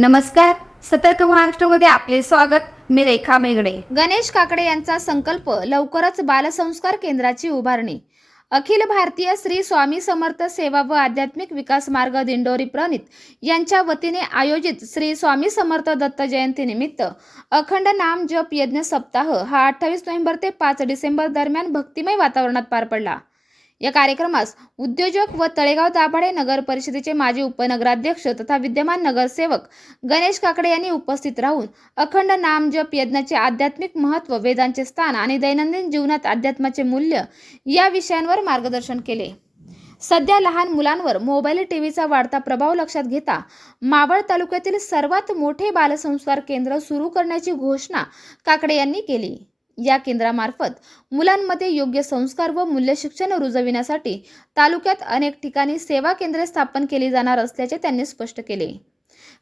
नमस्कार. सतर्क महाराष्ट्रामध्ये आपले स्वागत. मी रेखा मेगडे गणेश काकडे यांचा संकल्प लवकरच बालसंस्कार केंद्राची उभारणी. अखिल भारतीय श्री स्वामी समर्थ सेवा व आध्यात्मिक विकास मार्ग दिंडोरी प्रणित यांच्या वतीने आयोजित श्री स्वामी समर्थ दत्त जयंतीनिमित्त अखंड नाम जप यज्ञ सप्ताह हा अठ्ठावीस नोव्हेंबर ते पाच डिसेंबर दरम्यान भक्तिमय वातावरणात पार पडला. या कार्यक्रमास उद्योजक व तळेगाव दाभाडे नगर परिषदेचे माजी उपनगराध्यक्ष तथा विद्यमान नगरसेवक गणेश काकडे यांनी उपस्थित राहून अखंड नाम जप यज्ञाचे आध्यात्मिक महत्त्व वेदांचे स्थान आणि दैनंदिन जीवनात अध्यात्माचे मूल्य या विषयांवर मार्गदर्शन केले. सध्या लहान मुलांवर मोबाईल टीव्हीचा वाढता प्रभाव लक्षात घेता मावळ तालुक्यातील सर्वात मोठे बालसंस्कार केंद्र सुरू करण्याची घोषणा काकडे यांनी केली. या केंद्रामार्फत मुलांमध्ये योग्य संस्कार व मूल्य शिक्षण रुजविण्यासाठी तालुक्यात अनेक ठिकाणी सेवा केंद्रे स्थापन केली जाणार असल्याचे त्यांनी स्पष्ट केले.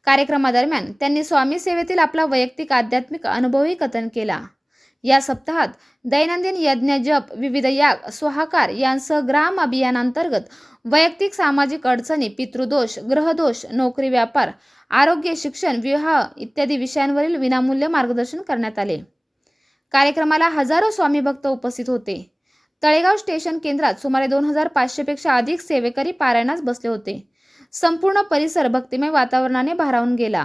कार्यक्रमादरम्यान त्यांनी स्वामी सेवेतील आपला वैयक्तिक आध्यात्मिक अनुभवही कथन केला. या सप्ताहात दैनंदिन यज्ञ जप विविध याग स्वाहाकार यांसह ग्राम अभियानांतर्गत वैयक्तिक सामाजिक अडचणी पितृदोष ग्रहदोष नोकरी व्यापार आरोग्य शिक्षण विवाह इत्यादी विषयांवरील विनामूल्य मार्गदर्शन करण्यात आले. कार्यक्रमाला हजारो स्वामी भक्त उपस्थित होते. तळेगाव स्टेशन केंद्रात सुमारे दोन हजार पाचशेपेक्षा अधिक सेवेकरी पारायणास बसले होते. संपूर्ण परिसर भक्तिमय वातावरणाने भारावून गेला.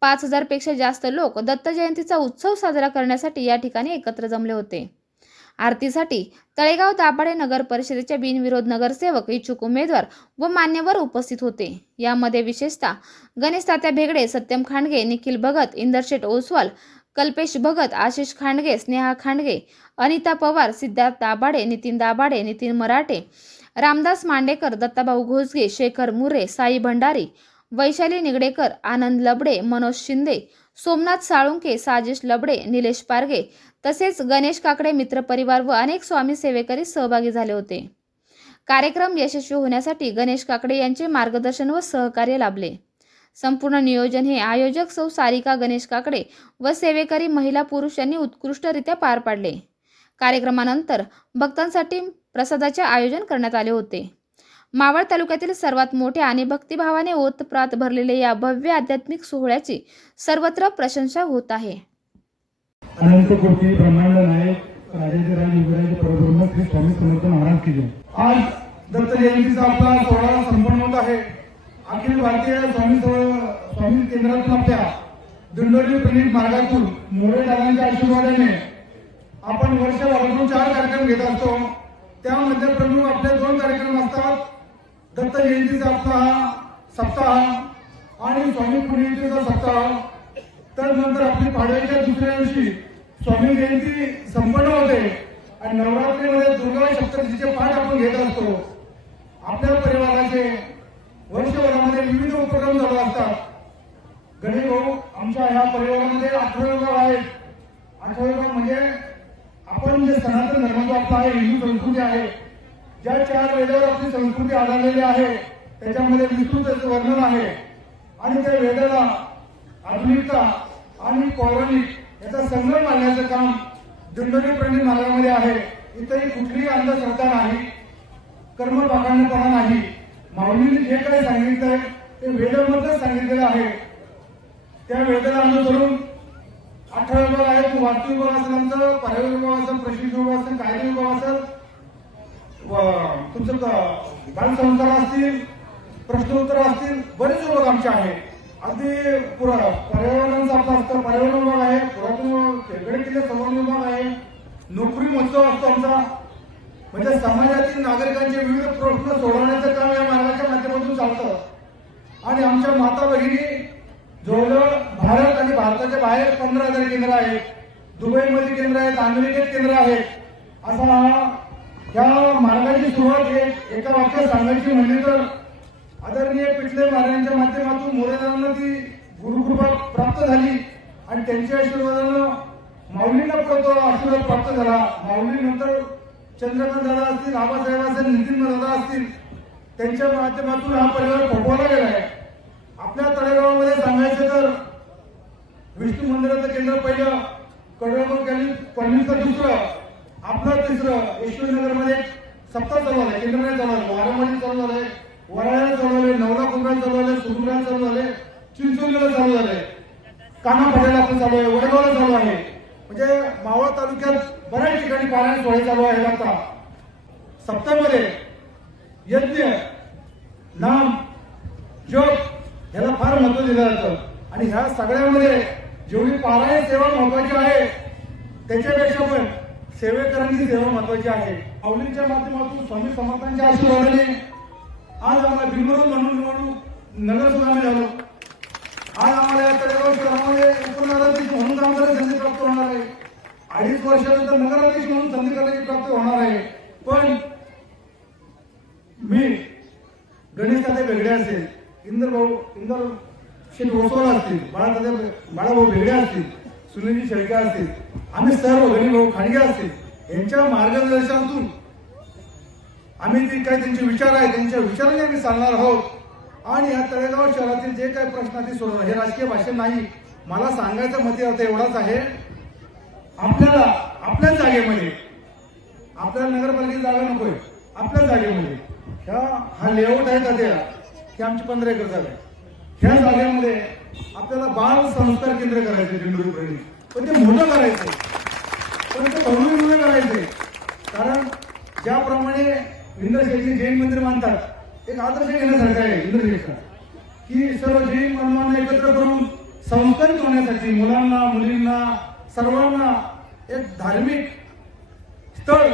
पाच हजारपेक्षा जास्त लोक दत्त जयंतीचा उत्सव साजरा करण्यासाठी या ठिकाणी एकत्र जमले होते. आरतीसाठी तळेगाव दाभाडे नगर परिषदेचे बिनविरोध नगरसेवक इच्छुक उमेदवार व मान्यवर उपस्थित होते. यामध्ये विशेषतः गणेश तात्या भेगडे सत्यम खांडगे निखिल भगत इंदरशेठ ओसवाल कल्पेश भगत आशिष खांडगे स्नेहा खांडगे अनिता पवार सिद्धार्थ दाभाडे नितीन दाभाडे नितीन मराठे रामदास मांडेकर दत्ताभाऊ घोसगे शेखर मुरे साई भंडारी वैशाली निगडेकर आनंद लबडे मनोज शिंदे सोमनाथ साळुंके साजेश लबडे निलेश पारगे तसेच गणेश काकडे मित्रपरिवार व अनेक स्वामी सेवेकरी सहभागी झाले होते. कार्यक्रम यशस्वी होण्यासाठी गणेश काकडे यांचे मार्गदर्शन व सहकार्य लाभले. संपूर्ण नियोजन हे आयोजक सौ सारिका गणेश काकडे व सेवेकरी महिला पुरुष यांनी उत्कृष्टरित्या पार पाडले. कार्यक्रमानंतर भक्तांसाठी प्रसादाचे आयोजन करण्यात आले होते. मावळ तालुक्यातील सर्वात मोठ्या आणि भक्तिभावाने ओतप्रात भरलेले या भव्य आध्यात्मिक सोहळ्याची सर्वत्र प्रशंसा होत आहे. अनंत कोटी ब्रह्मांड नायक राजाचे राज युवराज परब्रह्म श्री स्वामी समर्थ महाराज की जय. आज दत्त जयंतीचा आपला सोहळा संपन्न होत आहे. अखिल भारतीय स्वामी स्वामी केंद्रातून आपल्या दिंडोरी प्रणित मार्गातून मोरे दादांच्या आशीर्वादाने आपण वर्षभरातून चार कार्यक्रम घेत असतो. त्यामध्ये प्रमुख आपले दोन कार्यक्रम असतात. दत्त जयंतीचा सप्ताह सप्ताह आणि स्वामी पुण्यतिथीचा सप्ताह. तर नंतर आपली पाडव्याच्या दुसऱ्या दिवशी स्वामी जयंती संपन्न होते आणि नवरात्रीमध्ये दुर्गा सप्तशतीचे पाठ आपण घेत असतो. आपल्या परिवाराचे वर्षभरामध्ये विविध उपक्रम झाला असतात. गणेश भाऊ आमच्या ह्या परिवारामध्ये अठरा विभाग आहेत अठरा म्हणजे आपण जे सनातन धर्माचा आपला आहे हिंदू संस्कृती आहे ज्या चार वेदावर आपली संस्कृती आढळलेली आहे त्याच्यामध्ये विस्तृत वर्णन आहे. आणि त्या वेदाला आधुनिकता आणि पौराणिक याचा संगम आणण्याचं काम दिंडोरी प्रणित मार्गामध्ये आहे. इथंही कुठलीही अंधश्रद्धा नाही कर्मपाकांपणा नाही. जे काही सांगितलंय ते वेदामध्येच सांगितलेलं आहे. त्या वेदाला अनुसरून अठरा विभाग आहेत वास्तू विभाग असेल आमचं पर्यावरण विभाग असेल प्रशिक्षण विभाग असेल कायदे विभाग असेल. तुमचं क- बालसंस्कार असतील प्रश्नोत्तर असतील बरेच विभाग आमचे आहे. अगदी पुरा पर्यावरणाचा आपला असतं पर्यावरण विभाग आहे पुरातन खेळकडे किल्ले संवर्धन विभाग आहे. नोकरी महोत्सव असतो आमचा. म्हणजे समाजातील नागरिकांचे विविध प्रश्न सोडवण्याचं काम या मार्गाने माध्यमातून चालतं आणि आमच्या माता भगिनी जवळजवळ भारत आणि भारताच्या बाहेर पंधरा हजार केंद्र आहेत. दुबईमध्ये केंद्र आहेत अमेरिकेत केंद्र आहेत. असा या मार्गाची सुरुवात एका वाक्यात सांगायची म्हणली तर आदरणीय पिठले महाराजांच्या माध्यमातून मोरेदारांना ती गुरुकृपा प्राप्त झाली आणि त्यांच्या आशीर्वादानं माऊलींना पुढे तो आशीर्वाद प्राप्त झाला. माऊली नंतर चंद्रकांत दादा असतील आबासाहेब असतील नितीन दादा असतील त्यांच्या माध्यमातून हा परिवार फोटवाला आहे. आपल्या तळेगावामध्ये सांगायचं तर विष्णू मंदिराचं केंद्र पहिलं कडगाव कॉलनी कॉलनीचं दुसरं आपलं तिसरं यशवंतनगरमध्ये सप्ताह चालू आहे केंद्र नाही चालू आहे वारामध्ये चालू झालंय वराळ्याला चालू झाले नवरा कुंभ्याला चालू झाले सुंदराला चालू झाले चिंचोलीला चालू झाले काना कानापड्याला पण चालू आहे वडगावला चालू आहे. म्हणजे मावळ तालुक्यात बऱ्याच ठिकाणी पारायण सोहळे चालू आहे आता. सप्तामध्ये यज्ञ नाम जप ह्याला फार महत्त्व दिलं जातं. आणि ह्या सगळ्यामध्ये जेवढी पारायण सेवा महत्वाची आहे त्याच्यापेक्षा पण सेवेकरांची सेवा महत्वाची आहे. माऊलींच्या माध्यमातून स्वामी समर्थांच्या आशीर्वादाने आज आम्हाला बिनवरून म्हणून निवडणूक नगरसुधाने मिळालो. आज आम्हाला या तळेगाव उपनगराध्यक्ष म्हणून काम करायची संधी प्राप्त होणार आहे. अडीच वर्षानंतर नगराध्यक्ष म्हणून संधी करायची प्राप्त होणार आहे. पण मी गणेश दादा वेगळे असेल. इंद्र भाऊ इंद्र शेठ ओसवाल असतील बाळा बाळाभाऊ भेगडे असतील सुनीलजी शेळके असतील आम्ही सर्व गणेश भाऊ खांडगे असतील यांच्या मार्गदर्शनातून आम्ही जे काही त्यांचे विचार आहे त्यांच्या विचाराने आम्ही चालणार आहोत. आणि या तळेगाव शहरातील जे काही प्रश्न ते सोडवणार. हे राजकीय भाषण नाही. मला सांगायचं मते आता एवढाच आहे. आपल्याला आपल्या जागेमध्ये आपल्याला नगरपालिकेची जागा नकोय. आपल्या जागेमध्ये. ह्या हा लेआउट आहे सध्या ही आमची पंधरा एकर जागा आहे ह्या जागेमध्ये आपल्याला बाल संस्कार केंद्र करायचे दिंडोरी प्रेमी पण ते मोठं करायचं. पण ते भव्य करायचे. कारण ज्याप्रमाणे इंद्रशेठचे जैन मंदिर मानतात एक आदर्श घेण्यासारखं आहे इंद्रशेठचा. की सर्व जैन बांधवांना एकत्र करून संस्कारित होण्यासाठी मुलांना मुलींना सर्वांना एक धार्मिक स्थळ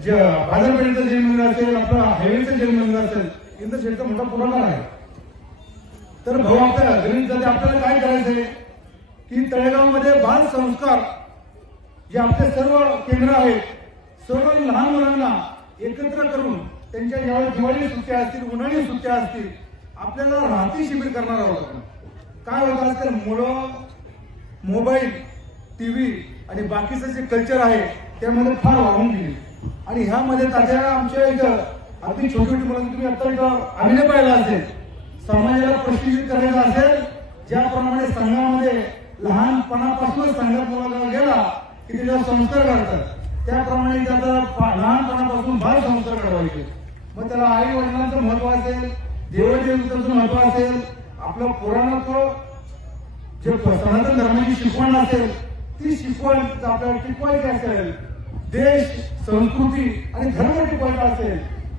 जे बाजारपेठेचं जैन मंदिर असेल आपलं हायवेचं जैन मंदिर असेल इंद्रशेठचा मोठा पुरवणार आहे. तर भाऊ आपल्या गणित जाते आपल्याला काय करायचंय? की तळेगावमध्ये बाल संस्कार जे आपले सर्व केंद्र आहेत सर्व लहान मुलांना एकत्र करून त्यांच्या ज्यावेळेस दिवाळी सुट्ट्या असतील उन्हाळी सुट्ट्या असतील आपल्याला राहती शिबिर करणार आहोत काय होत आजकाल? मुलं मोबाईल टीव्ही आणि बाकीचं जे कल्चर आहे त्यामध्ये फार वाहून गेली. आणि ह्यामध्ये ताज्या आमच्या इथं अगदी छोटी छोटी तुम्ही आता इथं अभिनय पाहिला असेल समाजाला प्रशिक्षित करायचं असेल ज्याप्रमाणे संघामध्ये लहानपणापासून संघात मुलाला गेला की त्याच्यावर संस्कार घडतात. त्याप्रमाणे त्याचा लहानपणापासून फार संस्कार घडवायचे मग त्याला आई वडिलांचं महत्त्व असेल देवदेवतांचं महत्त्व असेल आपलं पुराणाचं जे सनातन धर्माची शिकवण असेल ती शिकवण आपल्याला टिकवायची असेल. देश संस्कृती आणि धर्म टिकवायचा असेल.